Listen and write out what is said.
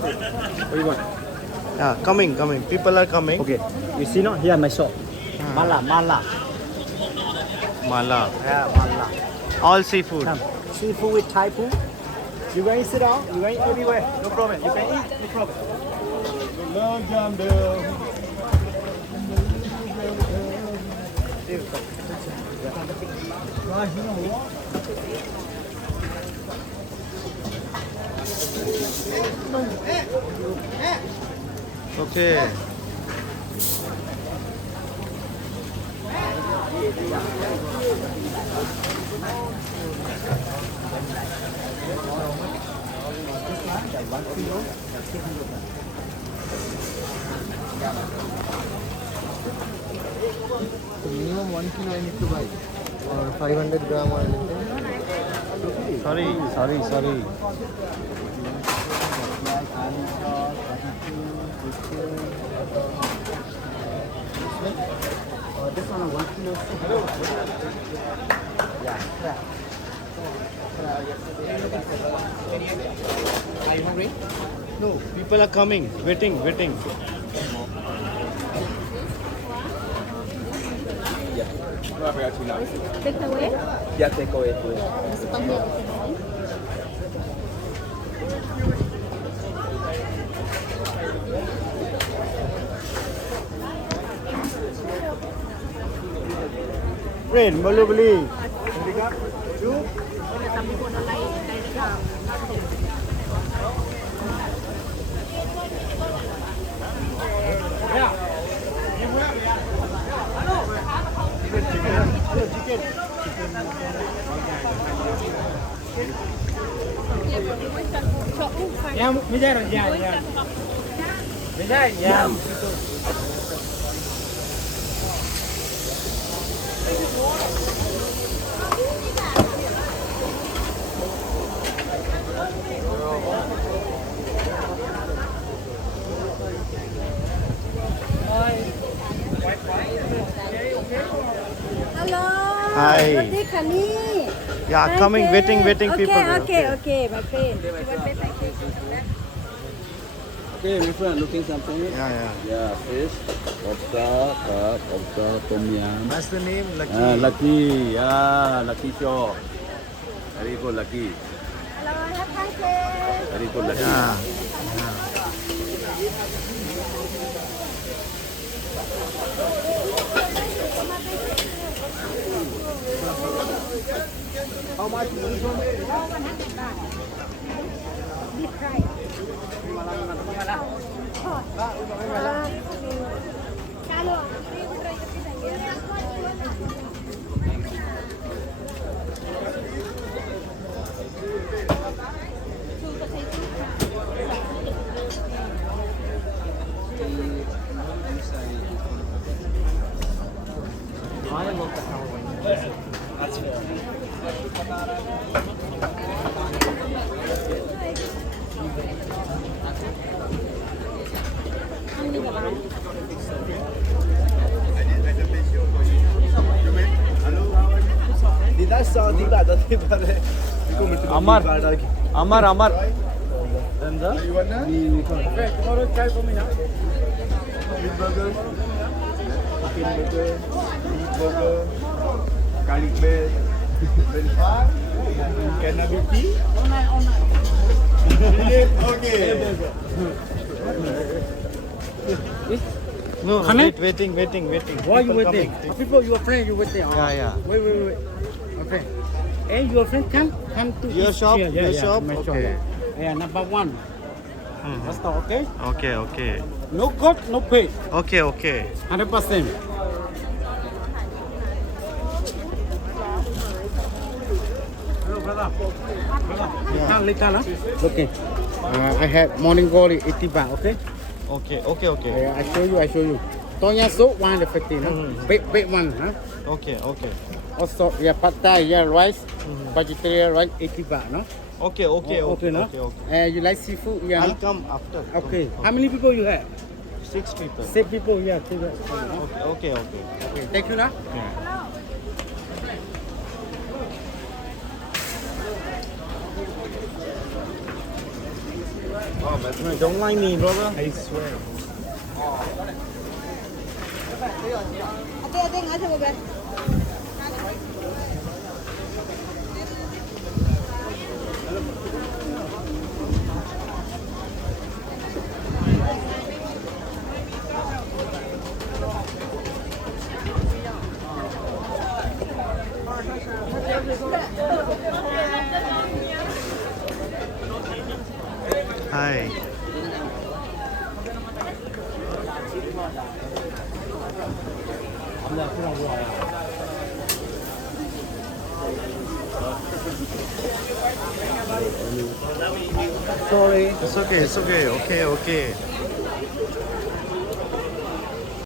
What do you want? Yeah, coming. People are coming. Okay. You see now? Here my shop. Mala. Mala. Yeah, mala. All seafood. Come. Seafood with Thai food. You guys sit down. You guys everywhere. No problem. You can eat. No problem. Okay. Minimum 1 kilo I need to buy, or 500 gram or anything. Sorry. This one 1 kilo. Are you hungry? No, people are coming. Waiting. Take away. Yeah, take away. Rain, baru beli. Yeah, yeah. Hello. Hi. Birthday Kani. Yeah, coming, waiting, people. Okay, my friend. Okay, my friend, looking something? Yeah. Yeah, fish, lobster, crab, lobster, tom yum. What's the name? Lucky. Lucky, yeah, lucky shop. Very good, lucky. Hello, have pancake. Very good, lucky. Yeah. How much is this one? 100 baht. Deep fry. Amar. Tomorrow try for me now. Meat burger, chicken burger, beef burger, garlic bread, cannabis tea. Okay. No, Coming? waiting. Why you People waiting? coming. People, your friend, you waiting. Yeah. Wait. Okay. Hey, your friend come to Your eat shop? here. Your shop? My Okay. Yeah, number one. Let's start, okay? Okay. No cut, no pay. Okay. 100%. Hello, brother. Yeah. Later, huh? Okay. I have morning glory 80 baht, okay? Okay. I show you. Tonya soup 150, no? Big one, huh? Okay. Also, yeah, pad thai, yeah, rice, vegetarian rice 80 baht, no? Okay. no? You like seafood, yeah? I'll come after. Okay. How many people you have? 6 people. 6 people, yeah. Okay. Okay, thank you, now. Yeah. Don't like me, brother. I swear. Ate, ngasa ba ba? Hi. Sorry. It's okay. Okay.